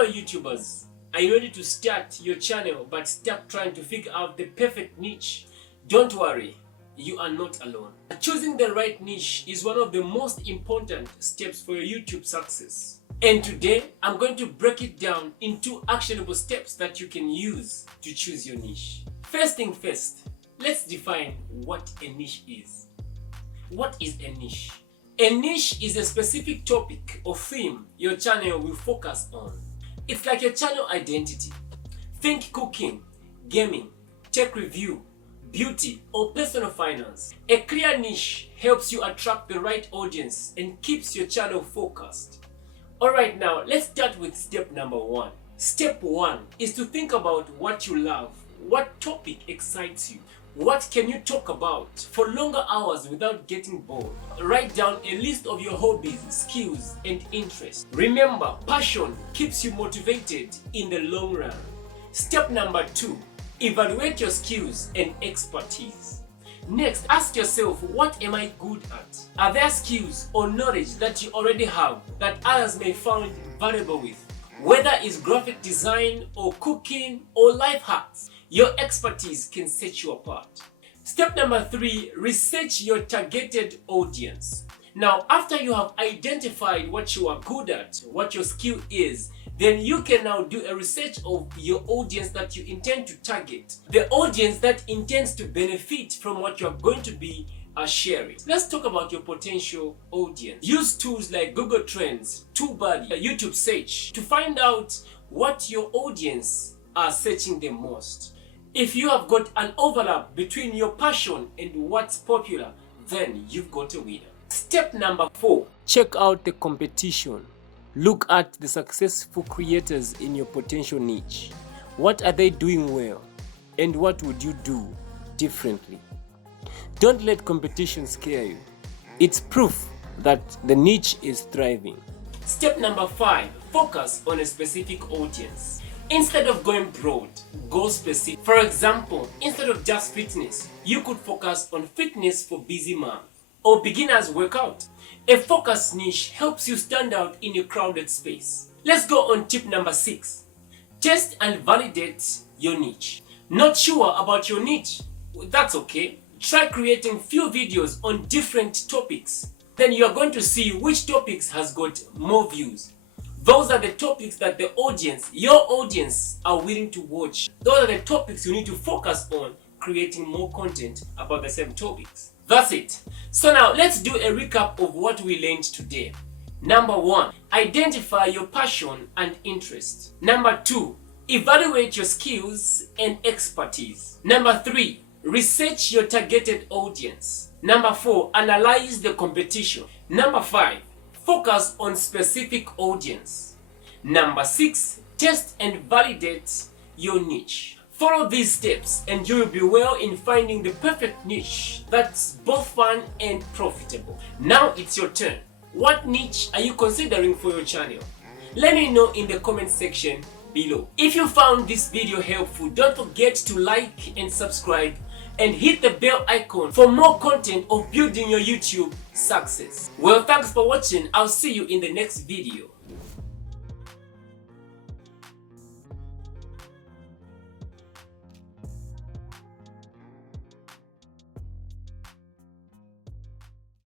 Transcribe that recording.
Fellow YouTubers, are you ready to start your channel but stuck trying to figure out the perfect niche? Don't worry, you are not alone. Choosing the right niche is one of the most important steps for your YouTube success. And today, I'm going to break it down into actionable steps that you can use to choose your niche. First thing first, let's define what a niche is. What is a niche? A niche is a specific topic or theme your channel will focus on. It's like your channel identity. Think cooking, gaming, tech review, beauty, or personal finance. A clear niche helps you attract the right audience and keeps your channel focused. Alright, now let's start with step number 1. Step 1 is to think about what you love. What topic excites you? What can you talk about for longer hours without getting bored? Write down a list of your hobbies, skills, and interests. Remember, passion keeps you motivated in the long run. Step number 2, evaluate your skills and expertise. Next, ask yourself, what am I good at? Are there skills or knowledge that you already have that others may find valuable with? Whether it's graphic design or cooking or life hacks, your expertise can set you apart. Step number 3, research your targeted audience. Now, after you have identified what you are good at, what your skill is, then you can now do a research of your audience that you intend to target. The audience that intends to benefit from what you're going to be sharing. Let's talk about your potential audience. Use tools like Google Trends, TubeBuddy, YouTube Search to find out what your audience are searching the most. If you have got an overlap between your passion and what's popular, then you've got a winner. Step number 4, check out the competition. Look at the successful creators in your potential niche. What are they doing well? And what would you do differently? Don't let competition scare you. It's proof that the niche is thriving. Step number 5, focus on a specific audience. Instead of going broad, go specific. For example, instead of just fitness, you could focus on fitness for busy moms or beginners workout. A focused niche helps you stand out in a crowded space. Let's go on tip number 6. Test and validate your niche. Not sure about your niche? That's okay. Try creating few videos on different topics. Then you are going to see which topics has got more views. Those are the topics that the audience, your audience, are willing to watch. Those are the topics you need to focus on, creating more content about the same topics. That's it. So now let's do a recap of what we learned today. Number 1, identify your passion and interest. Number 2, evaluate your skills and expertise. Number 3, research your targeted audience. Number 4, analyze the competition. Number 5, focus on specific audience. Number 6, test and validate your niche. Follow these steps and you will be well in finding the perfect niche that's both fun and profitable. Now it's your turn. What niche are you considering for your channel? Let me know in the comment section below. If you found this video helpful, don't forget to like and subscribe and hit the bell icon for more content of building your YouTube success. Well, thanks for watching. I'll see you in the next video.